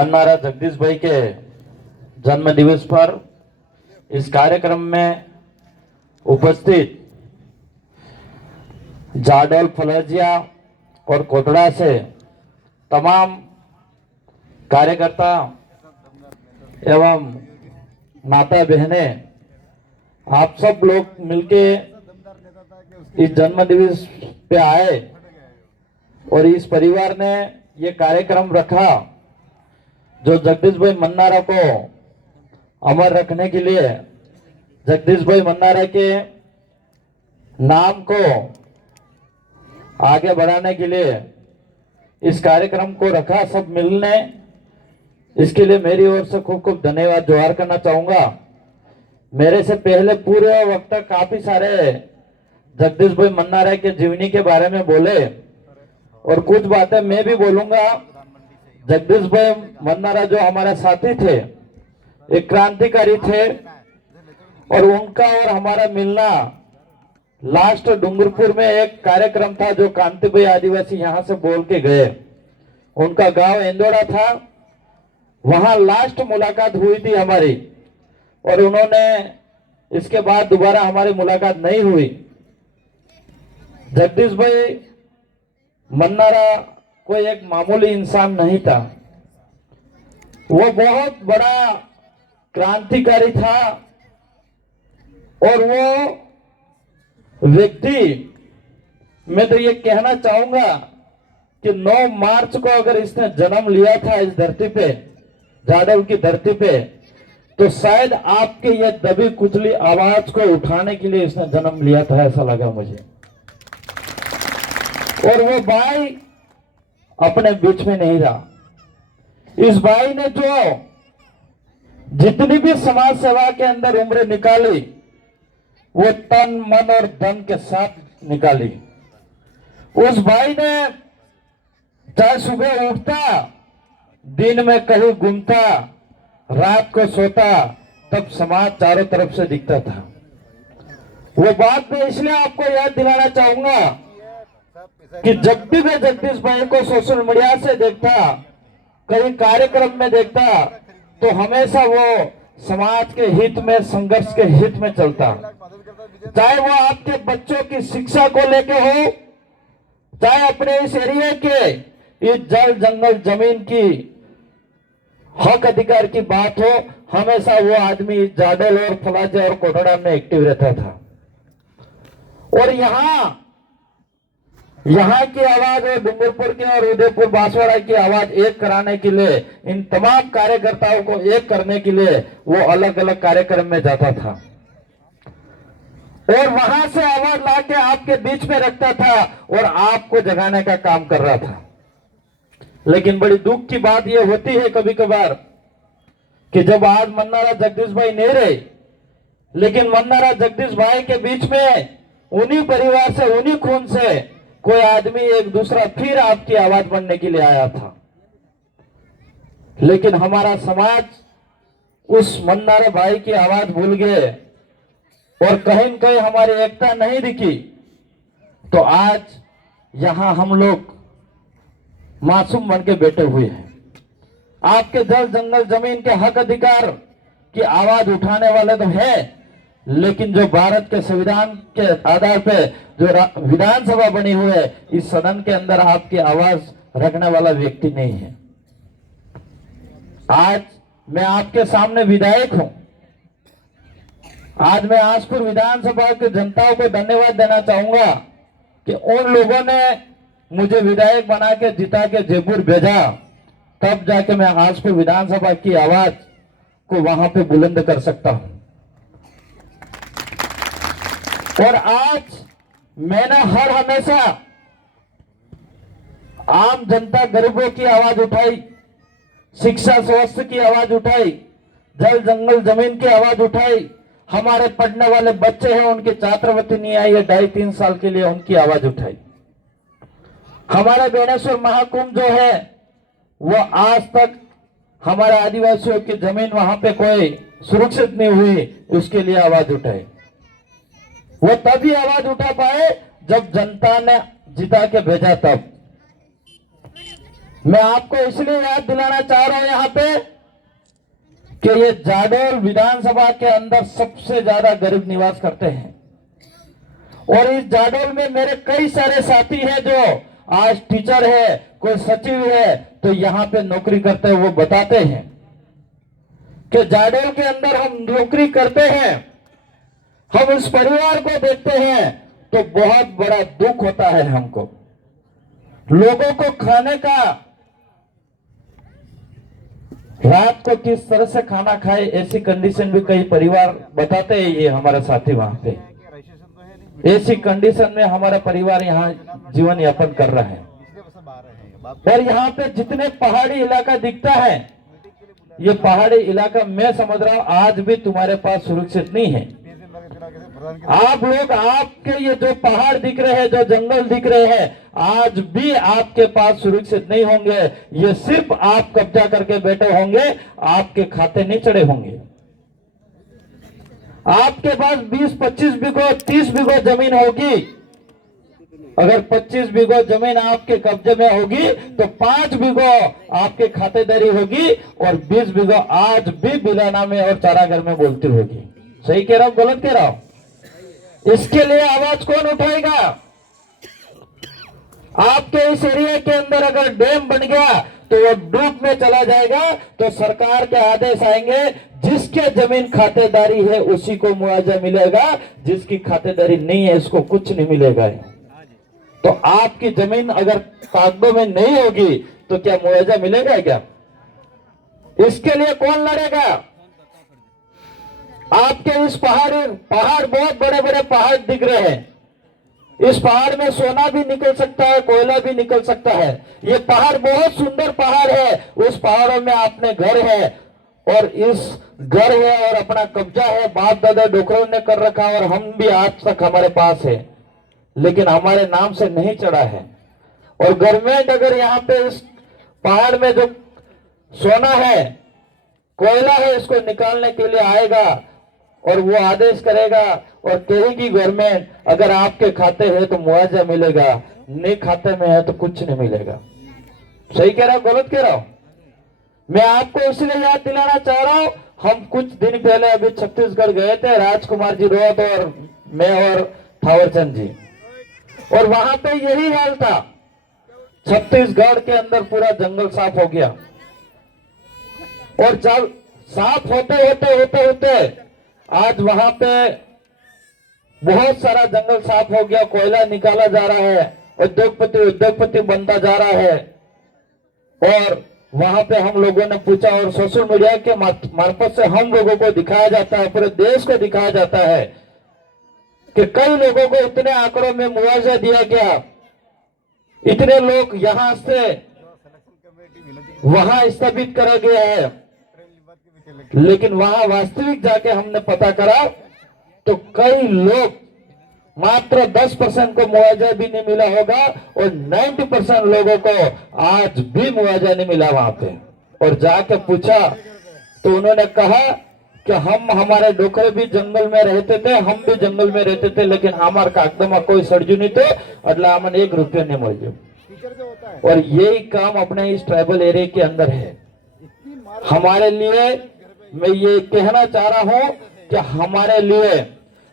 हमारा जगदीश भाई के जन्म दिवस पर इस कार्यक्रम में उपस्थित जाडोल फलजिया और कोटड़ा से तमाम कार्यकर्ता एवं माता बहनें, आप सब लोग मिलके इस जन्म दिवस पे आए और इस परिवार ने ये कार्यक्रम रखा जो जगदीश भाई मन्नारा को अमर रखने के लिए, जगदीश भाई मन्नारा के नाम को आगे बढ़ाने के लिए इस कार्यक्रम को रखा। सब मिलने, इसके लिए मेरी ओर से खूब खूब धन्यवाद जोहार करना चाहूंगा। मेरे से पहले पूरे वक्त काफी सारे जगदीश भाई मन्नारा के जीवनी के बारे में बोले और कुछ बातें मैं भी बोलूंगा। जगदीश भाई मन्नारा जो हमारे साथी थे, एक क्रांतिकारी थे और उनका और हमारा मिलना लास्ट डूंगरपुर में एक कार्यक्रम था जो कांति भाई आदिवासी यहां से बोल के गए। उनका गांव इंदौड़ा था, वहां लास्ट मुलाकात हुई थी हमारी और उन्होंने इसके बाद दोबारा हमारी मुलाकात नहीं हुई। जगदीश भाई मन्नारा कोई एक मामूली इंसान नहीं था, वो बहुत बड़ा क्रांतिकारी था और वो व्यक्ति, मैं तो ये कहना चाहूंगा कि 9 मार्च को अगर इसने जन्म लिया था इस धरती पे, जाडौल की धरती पे, तो शायद आपके ये दबी कुचली आवाज को उठाने के लिए इसने जन्म लिया था, ऐसा लगा मुझे। और वो भाई अपने बीच में नहीं रहा। इस भाई ने जो जितनी भी समाज सेवा के अंदर उम्र निकाली, वो तन मन और धन के साथ निकाली। उस भाई ने चाहे सुबह उठता, दिन में कहीं घूमता, रात को सोता, तब समाज चारों तरफ से दिखता था। वो बात मैं इसलिए आपको याद दिलाना चाहूंगा कि जब भी मैं जगदीश भाई को सोशल मीडिया से देखता, कहीं कार्यक्रम में देखता, तो हमेशा वो समाज के हित में, संघर्ष के हित में चलता। चाहे वो आपके बच्चों की शिक्षा को लेके हो, चाहे अपने इस एरिया के इस जल जंगल जमीन की हक अधिकार की बात हो, हमेशा वो आदमी जाडौल और फलाजा और कोटड़ा में एक्टिव रहता था। और यहाँ की आवाज और डूंगरपुर के और उदयपुर बांसवाड़ा की आवाज एक कराने के लिए, इन तमाम कार्यकर्ताओं को एक करने के लिए वो अलग अलग कार्यक्रम में जाता था और वहां से आवाज लाके आपके बीच में रखता था और आपको जगाने का काम कर रहा था। लेकिन बड़ी दुख की बात यह होती है कभी कभार कि जब आज मन्नारा जगदीश भाई नहीं रहे, लेकिन मन्नारा जगदीश भाई के बीच में उन्हीं परिवार से, उन्हीं खून से कोई आदमी एक दूसरा फिर आपकी आवाज बनने के लिए आया था। लेकिन हमारा समाज उस मन्नारा भाई की आवाज भूल गए और कहीं न कहीं हमारी एकता नहीं दिखी। तो आज यहां हम लोग मासूम बन के बैठे हुए हैं। आपके जल जंगल जमीन के हक अधिकार की आवाज उठाने वाले तो है, लेकिन जो भारत के संविधान के आधार पे जो विधानसभा बनी हुई है, इस सदन के अंदर आपकी आवाज रखने वाला व्यक्ति नहीं है। आज मैं आपके सामने विधायक हूं। आज मैं आसपुर विधानसभा की जनताओं को धन्यवाद देना चाहूंगा कि उन लोगों ने मुझे विधायक बना के जिता के जयपुर भेजा, तब जाके मैं आसपुर विधानसभा की आवाज को वहां पे बुलंद कर सकता हूं। और आज मैंने हर हमेशा आम जनता गरीबों की आवाज उठाई, शिक्षा स्वास्थ्य की आवाज उठाई, जल जंगल जमीन की आवाज उठाई। हमारे पढ़ने वाले बच्चे हैं, उनकी छात्रवृत्ति नहीं आई है 2.5-3 साल के लिए, उनकी आवाज उठाई। हमारे बेनेश्वर महाकुंभ जो है वो आज तक हमारे आदिवासियों की जमीन वहां पे कोई सुरक्षित नहीं हुई, उसके लिए आवाज उठाई। वो तभी आवाज उठा पाए जब जनता ने जिता के भेजा तब। मैं आपको इसलिए याद दिलाना चाह रहा हूं यहां पे कि ये जाडौल विधानसभा के अंदर सबसे ज्यादा गरीब निवास करते हैं और इस जाडौल में मेरे कई सारे साथी हैं जो आज टीचर है, कोई सचिव है, तो यहां पे नौकरी करते हैं। वो बताते हैं कि जाडौल के अंदर हम नौकरी करते हैं, हम उस परिवार को देखते हैं तो बहुत बड़ा दुख होता है हमको। लोगों को खाने का, रात को किस तरह से खाना खाए ऐसी कंडीशन भी कई परिवार बताते हैं। ये हमारा साथी वहां पे ऐसी कंडीशन में हमारा परिवार यहाँ जीवन यापन कर रहा है। और यहाँ पे जितने पहाड़ी इलाका दिखता है, ये पहाड़ी इलाका मैं समझ रहा हूँ आज भी तुम्हारे पास सुरक्षित नहीं है। आप लोग, आपके ये जो पहाड़ दिख रहे हैं, जो जंगल दिख रहे हैं, आज भी आपके पास सुरक्षित नहीं होंगे। ये सिर्फ आप कब्जा करके बैठे होंगे, आपके खाते नहीं चढ़े होंगे। आपके पास 20-25 बीघो 30 बीघो जमीन होगी। अगर 25 बीघो जमीन आपके कब्जे में होगी तो 5 बीघो आपके खातेदारी होगी और 20 बीघो आज भी बिलाना में और चारागर में बोलती होगी। सही कह रहा हूं, गलत कह रहा हूं? इसके लिए आवाज कौन उठाएगा? आपके इस एरिया के अंदर अगर डैम बन गया तो वो डूब में चला जाएगा, तो सरकार के आदेश आएंगे, जिसके जमीन खातेदारी है उसी को मुआवजा मिलेगा, जिसकी खातेदारी नहीं है इसको कुछ नहीं मिलेगा। तो आपकी जमीन अगर कागजों में नहीं होगी तो क्या मुआवजा मिलेगा क्या? इसके लिए कौन लड़ेगा? आपके इस पहाड़ बहुत बड़े बड़े पहाड़ दिख रहे हैं। इस पहाड़ में सोना भी निकल सकता है, कोयला भी निकल सकता है। ये पहाड़ बहुत सुंदर पहाड़ है। उस पहाड़ों में अपने घर है और इस घर है और अपना कब्जा है, बाप दादा डोकरों ने कर रखा और हम भी आज तक हमारे पास है, लेकिन हमारे नाम से नहीं चढ़ा है। और गवर्नमेंट अगर यहाँ पे इस पहाड़ में जो सोना है, कोयला है, इसको निकालने के लिए आएगा और वो आदेश करेगा और कहेगी गवर्नमेंट, अगर आपके खाते है तो मुआवजा मिलेगा, नहीं खाते में है तो कुछ नहीं मिलेगा। सही कह रहा हूं, गलत कह रहा हूं? मैं आपको इसलिए याद दिलाना चाह रहा हूं, हम कुछ दिन पहले अभी छत्तीसगढ़ गए थे, राजकुमार जी रोहत और मैं और थावरचंद जी, और वहां पे यही हाल था। छत्तीसगढ़ के अंदर पूरा जंगल साफ हो गया और जब साफ होते होते होते होते आज वहां पे बहुत सारा जंगल साफ हो गया, कोयला निकाला जा रहा है, उद्योगपति बनता जा रहा है। और वहां पे हम लोगों ने पूछा और सोशल मीडिया के मार्फत से हम लोगों को दिखाया जाता है, पूरे देश को दिखाया जाता है कि कई लोगों को इतने आंकड़ों में मुआवजा दिया गया, इतने लोग यहां से वहां स्थापित करा गया है, लेकिन वहां वास्तविक जाके हमने पता करा तो कई लोग मात्र 10% को मुआवजा भी नहीं मिला होगा और 90% लोगों को आज भी मुआवजा नहीं मिला वहां पे। और जाके पूछा तो उन्होंने कहा कि हम, हमारे डोकरे भी जंगल में रहते थे, हम भी जंगल में रहते थे, लेकिन हमारे कागज में कोई सड़जू नहीं थे, अटला हमन 1 रुपया नहीं मिल। और यही काम अपने इस ट्राइबल एरिया के अंदर है। हमारे लिए मैं ये कहना चाह रहा हूं कि हमारे लिए,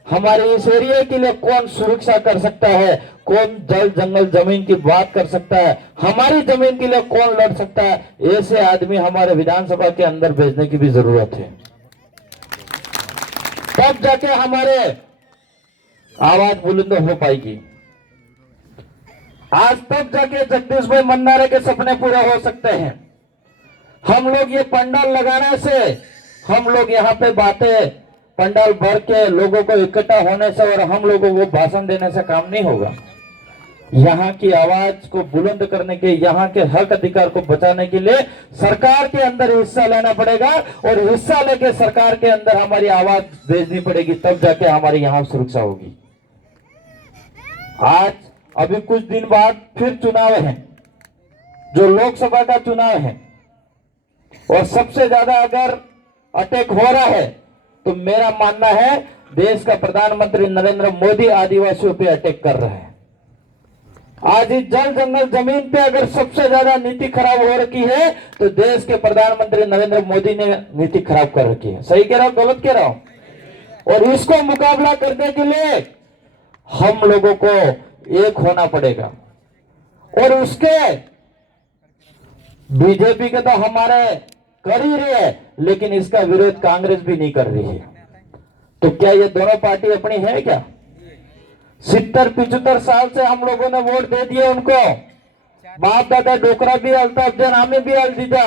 हमारे इस एरिया के लिए कौन सुरक्षा कर सकता है, कौन जल जंगल जमीन की बात कर सकता है, हमारी जमीन के लिए कौन लड़ सकता है, ऐसे आदमी हमारे विधानसभा के अंदर भेजने की भी जरूरत है। तब जाके हमारे आवाज बुलंद हो पाएगी। आज तब जाके जगदीश भाई मन्नारे के सपने पूरे हो सकते हैं। हम लोग ये पंडाल लगाने से, हम लोग यहाँ पे बातें पंडाल भर के लोगों को इकट्ठा होने से और हम लोगों को भाषण देने से काम नहीं होगा। यहाँ की आवाज को बुलंद करने के, यहाँ के हक अधिकार को बचाने के लिए सरकार के अंदर हिस्सा लेना पड़ेगा और हिस्सा लेके सरकार के अंदर हमारी आवाज भेजनी पड़ेगी, तब जाके हमारी यहाँ सुरक्षा होगी। आज अभी कुछ दिन बाद फिर चुनाव है, जो लोकसभा का चुनाव है, और सबसे ज्यादा अगर अटैक हो रहा है तो मेरा मानना है देश का प्रधानमंत्री नरेंद्र मोदी आदिवासियों पे अटैक कर रहा है। आज इस जल जंगल जमीन पे अगर सबसे ज्यादा नीति खराब हो रखी है तो देश के प्रधानमंत्री नरेंद्र मोदी ने नीति खराब कर रखी है। सही कह रहा हूं, गलत कह रहा हूं? और इसको मुकाबला करने के लिए हम लोगों को एक होना पड़ेगा। और उसके बीजेपी के तो हमारे कर ही रही है, लेकिन इसका विरोध कांग्रेस भी नहीं कर रही है। तो क्या ये दोनों पार्टी अपनी है क्या? 70-75 साल से हम लोगों ने वोट दे दिए उनको। बाप दादा डोकरा भी हलता, अफजल हमें भी हल जीता,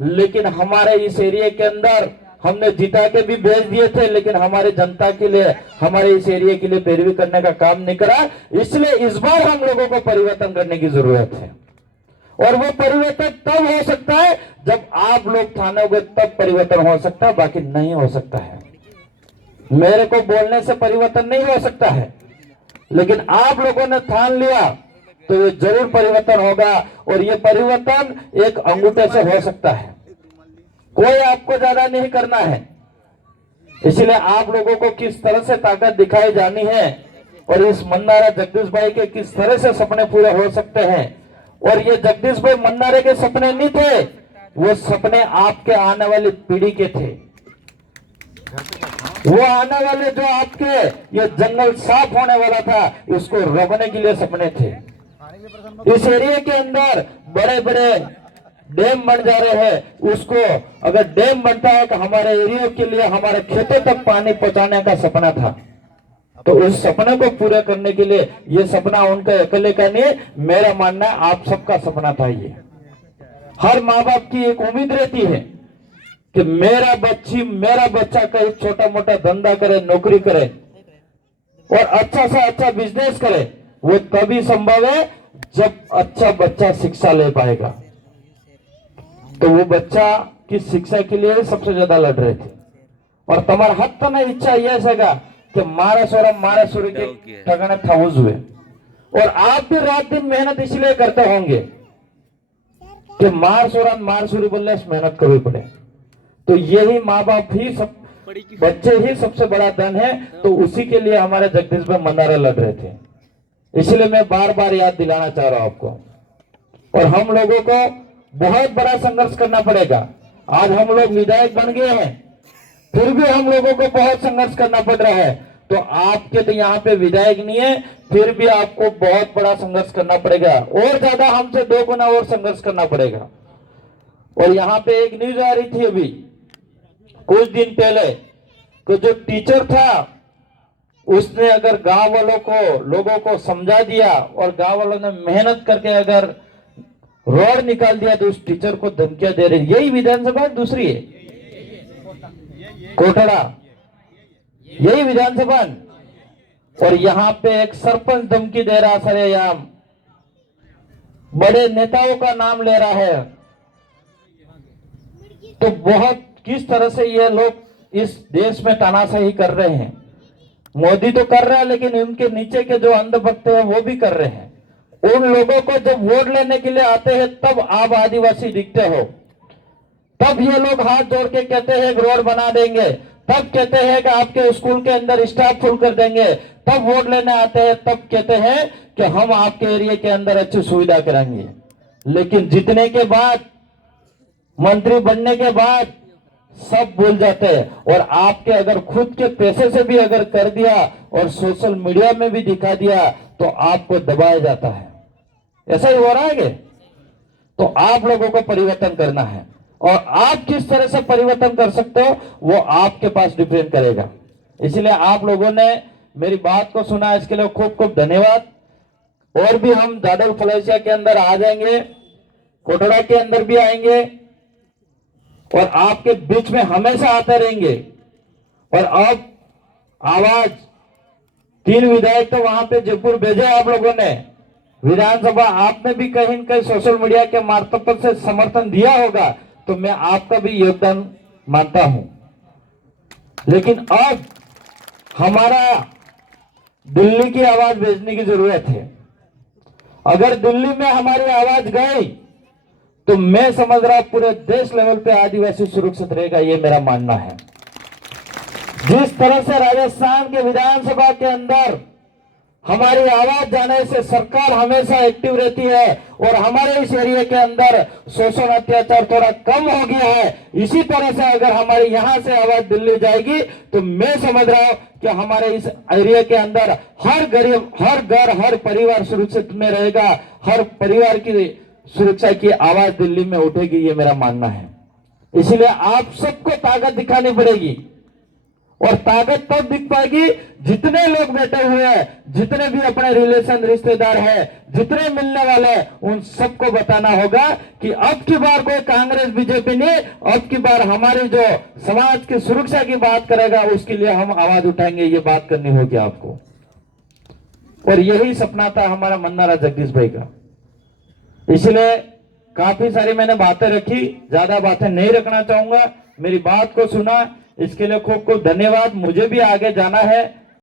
लेकिन हमारे इस एरिया के अंदर हमने जिता के भी भेज दिए थे, लेकिन हमारे जनता के लिए, हमारे इस एरिया के लिए पैरवी करने का काम नहीं करा। इसलिए इस बार हम लोगों को परिवर्तन करने की जरूरत है। और वो परिवर्तन तब हो सकता है जब आप लोग ठानोगे, तब परिवर्तन हो सकता है, बाकी नहीं हो सकता है। मेरे को बोलने से परिवर्तन नहीं हो सकता है, लेकिन आप लोगों ने ठान लिया तो ये जरूर परिवर्तन होगा। और ये परिवर्तन एक अंगूठे से हो सकता है, कोई आपको ज्यादा नहीं करना है। इसलिए आप लोगों को किस तरह से ताकत दिखाई जानी है और इस मन्नारा जगदीश भाई के किस तरह से सपने पूरे हो सकते हैं। और ये जगदीश भाई मन्नारे के सपने नहीं थे, वो सपने आपके आने वाली पीढ़ी के थे। वो आने वाले जो आपके ये जंगल साफ होने वाला था, उसको रोकने के लिए सपने थे। इस एरिया के अंदर बड़े बड़े डैम बन जा रहे हैं, उसको अगर डैम बनता है तो हमारे एरिया के लिए, हमारे खेतों तक पानी पहुंचाने का सपना था। तो उस सपने को पूरा करने के लिए ये सपना उनका अकेले का नहीं, मेरा मानना है आप सबका सपना था। ये हर माँ बाप की एक उम्मीद रहती है कि मेरा बच्चा कहीं छोटा मोटा धंधा करे, नौकरी करे और अच्छा से अच्छा बिजनेस करे। वो तभी संभव है जब अच्छा बच्चा शिक्षा ले पाएगा। तो वो बच्चा की शिक्षा के लिए सबसे ज्यादा लड़ रहे थे। और तुम्हारा हक तो नहीं, इच्छा यह सगा कि मारा सूर्य के ठगने थाउज हुए। और आप भी रात दिन मेहनत इसलिए करते होंगे कि मार सूर्य बोलने से मेहनत करनी पड़े। तो यही माँ बाप ही सब, बच्चे ही सबसे बड़ा धन है। तो उसी के लिए हमारे जगदीश भाई मन्नारा लड़ रहे थे। इसलिए मैं बार बार याद दिलाना चाह रहा हूं आपको। और हम लोगों को बहुत बड़ा संघर्ष करना पड़ेगा। आज हम लोग विधायक बन गए हैं, फिर भी हम लोगों को बहुत संघर्ष करना पड़ रहा है। तो आपके तो यहाँ पे विधायक नहीं है, फिर भी आपको बहुत बड़ा संघर्ष करना पड़ेगा। और ज्यादा हमसे 2 गुना और संघर्ष करना पड़ेगा। और यहाँ पे एक न्यूज आ रही थी अभी कुछ दिन पहले कि जो टीचर था उसने अगर गांव वालों को, लोगों को समझा दिया और गांव वालों ने मेहनत करके अगर रोड निकाल दिया तो उस टीचर को धमकियां दे रही। यही विधानसभा दूसरी है, कोटड़ा, यही विधानसभा। और यहाँ पे एक सरपंच धमकी दे रहा, सरेआम बड़े नेताओं का नाम ले रहा है। तो बहुत किस तरह से ये लोग इस देश में तानाशाही कर रहे हैं। मोदी तो कर रहा है, लेकिन उनके नीचे के जो अंधभक्त हैं वो भी कर रहे हैं। उन लोगों को जब वोट लेने के लिए आते हैं तब आप आदिवासी दिखते हो, तब ये लोग हाथ जोड़ के कहते हैं रोड बना देंगे, तब कहते हैं कि आपके स्कूल के अंदर स्टाफ फुल कर देंगे। तब वोट लेने आते हैं तब कहते हैं कि हम आपके एरिया के अंदर अच्छी सुविधा कराएंगे। लेकिन जीतने के बाद, मंत्री बनने के बाद सब भूल जाते हैं। और आपके अगर खुद के पैसे से भी अगर कर दिया और सोशल मीडिया में भी दिखा दिया तो आपको दबाया जाता है। ऐसा ही हो रहा है। तो आप लोगों को परिवर्तन करना है और आप किस तरह से परिवर्तन कर सकते हो वो आपके पास डिपेंड करेगा। इसलिए आप लोगों ने मेरी बात को सुना, इसके लिए खूब खूब धन्यवाद। और भी हम जाडल फलेसिया के अंदर आ जाएंगे, कोटड़ा के अंदर भी आएंगे और आपके बीच में हमेशा आते रहेंगे। और अब आवाज 3 विधायक तो वहां पे जयपुर भेजे आप लोगों ने, विधानसभा आपने भी कहीं न कहीं सोशल मीडिया के मार्फत से समर्थन दिया होगा, तो मैं आपका भी योगदान मानता हूं। लेकिन अब हमारा दिल्ली की आवाज भेजने की जरूरत है। अगर दिल्ली में हमारी आवाज गई तो मैं समझ रहा पूरे देश लेवल पे आदिवासी सुरक्षित रहेगा, ये मेरा मानना है। जिस तरह से राजस्थान के विधानसभा के अंदर हमारी आवाज जाने से सरकार हमेशा एक्टिव रहती है और हमारे इस एरिया के अंदर शोषण अत्याचार थोड़ा कम हो गया है। इसी तरह से अगर हमारी यहाँ से आवाज दिल्ली जाएगी तो मैं समझ रहा हूं कि हमारे इस एरिया के अंदर हर गरीब, हर घर, हर परिवार सुरक्षित में रहेगा। हर परिवार की सुरक्षा की आवाज दिल्ली में उठेगी, ये मेरा मानना है। इसलिए आप सबको ताकत दिखानी पड़ेगी और ताकत तब दिख पाएगी जितने लोग बैठे हुए हैं, जितने भी अपने रिलेशन रिश्तेदार हैं, जितने मिलने वाले हैं, उन सबको बताना होगा कि अब की बार कोई कांग्रेस बीजेपी नहीं, अब की बार हमारी जो समाज की सुरक्षा की बात करेगा उसके लिए हम आवाज उठाएंगे। ये बात करनी होगी आपको। और यही सपना था हमारा मन्नारा जगदीश भाई का। इसलिए काफी सारी मैंने बातें रखी, ज्यादा बातें नहीं रखना चाहूंगा। मेरी बात को सुना, इसके लिए खूब खूब धन्यवाद। मुझे भी आगे जाना है।